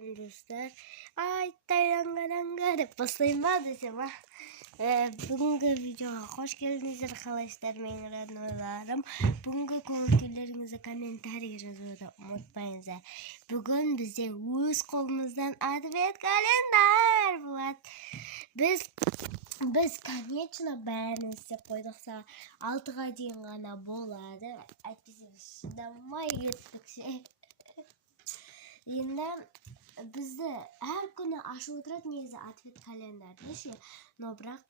Dostlar. Ay tayangaranga deb başlayayım mı desem ha. Bugünkü videoga hoş geldiniz arkadaşlar. Men radyolarım. Bugünkü kommentarylarınızı kommentariy yazıda unutmayınız. Bugün bize öz kolumuzdan advet kalender bulat. Biz конечно бәрін істеп қойдықса 6-ға дейін ғана болады. Әйтпесе шыдамай кеттік ше. Енді бізді әр күні ашып отырады негізі ответ календарды ше. Но бірақ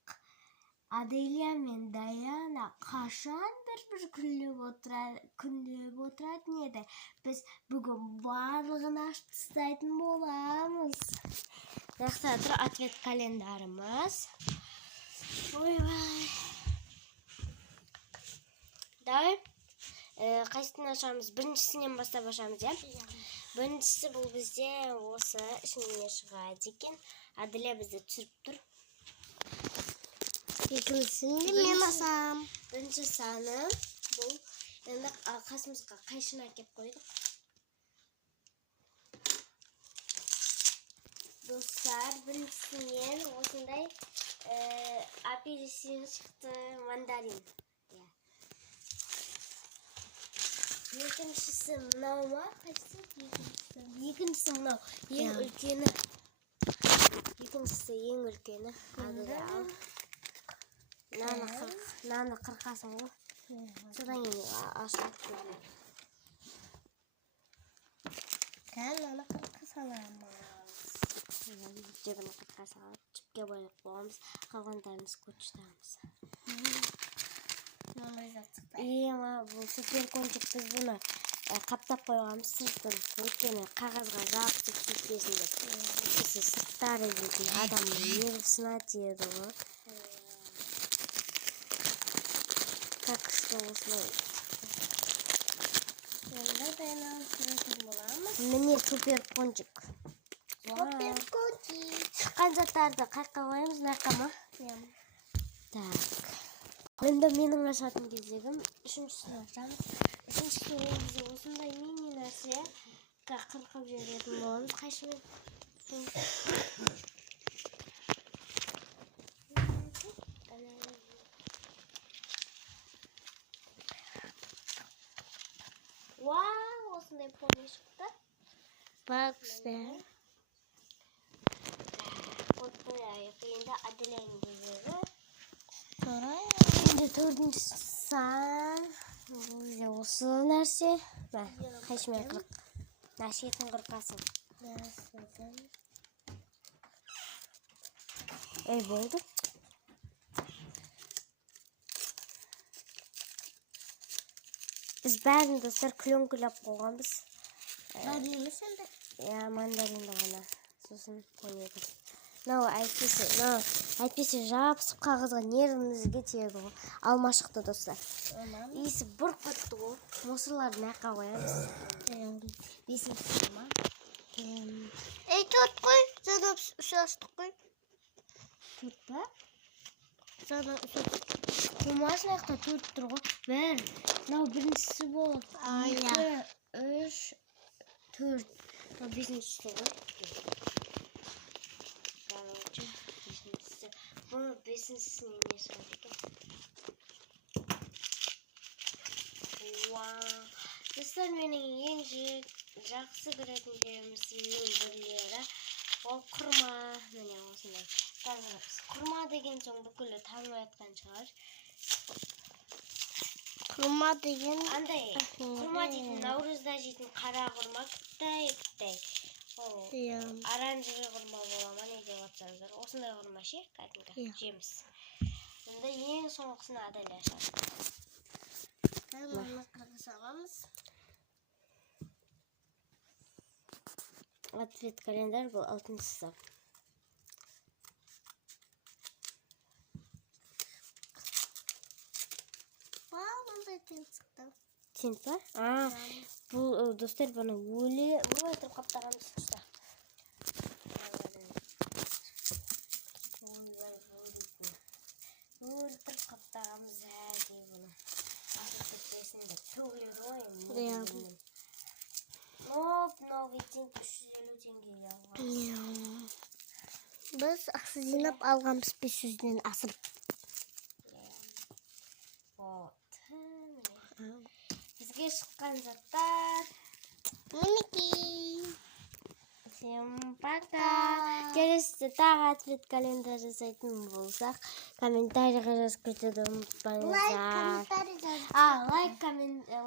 Аделия мен Даяна қашан бір күндеп отыратын еді. Біз бүгін барлығын ашып тастайтын боламыз. Жақсы тұр ответ календарымыз. Ойбай. Давай. Қайсысын ашамыз? Біріншісінен бастап ашамыз, ja? Біріншісі бұл бізде осы ішіне шығады екен. Аделия бізді түсіріп тұр. Екіншісінде мен асам. Бірінші саны бұл. Енді қасымызға қайшын әкеп қойдық. Достар, біріншісінен осындай апельсин шықты, мандарин. Екіншісі мынау ма? Екіншісі мынау. Ең үлкені. Екіншісі ең үлкені. Наны қырқасың ғой. Содан кейін ашылып көрді. Наны қырқа саламыз. Жібіні қырқа салып, жіпке бойлап қоғамыз. Қалғандарымыз көтшітамыз. Бұл супер кончик біз бұны қаптап қойғамыз сыртын. Өйткені қағазға жабысып кетпесін деп. Өйткені сырттары дейтін адамның нервісіне тиеді ғой. Как что осылай. Енді Даяна сүретін боламыз. Міне супер кончик. Супер кончик. Шыққан заттарды қайқа қоямыз, мынаққа ма? Так. Енді менің ашатын кезегім үшіншісін ашамыз. Үшіншісін негізі осындай мини нәрсе қырқып жіберетін боламыз. Қайшымен? Вау, осындай поле шықты. Бақ үсті. Қойайық. Енді Аделияның кезегі. Енді төртінші сан. Бұл осы нәрсе. Қайшымен қырық. Шетін қырқасың. Болды. Біз бәрін достар күлін-күліп қойғанбыз. Мандарин сенді? Мандаринді ғана. Сосын қойып. Әйтпесе жабысып қағазға нервімізге тиеді ғой. Алма шықты достар. Иісі бұрқ бітті ғой. Мусырларды маққа қоямыз. Бесіншісі ма? Төрт қой. Жаңа үш аштық қой. Төрт па? Жаңа үш аштық. Қомасын аяқта төрт тұр ғой. Бір. Мынау біріншісі болды. 2, 3, 4. Бесіншісі ғой. Bunu бесіншісіне не шығады екен. Вау. Достар, менің ең жақсы көретін жеріміздің бірлері. Ол құрма. Міне осындай. Құрма деген соң бүкілі танымай атқан шығар. Құрма деген? Андай. Құрма дейтін наурызда жейтін қара құрма күттай. Оранжевый құрма болама, не деп атсаңыздар. Осындай құрма ше, кәдімгі жеміс. Енді ең соңғысына Аделия ашады. Оны қырға саламыз. Ответ календар бұл 6-сы. Вау, мұндай тен шықты. Тент па? Бұл достар бұны өлі тұрып қаптағанымыз шықты. Өлтіріп қаптағамыз әдей бұны. Ашық кетпесінде төгілер ойын. Новый тент 350 теңгеге Biz ақша жинап алғанбыз 500-ден асырып. Вот. Бізге шыққан заттар. Мінекей. Всем пока. Келесі тағы ответ календарь жасайтын болсақ, комментарийға жазып кетуді ұмытпаңыздар.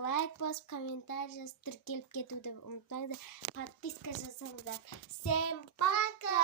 Лайк басып, комментарий жазып, тіркеліп кетуді ұмытпаңыздар. Подписка жасаңыздар. Всем пока.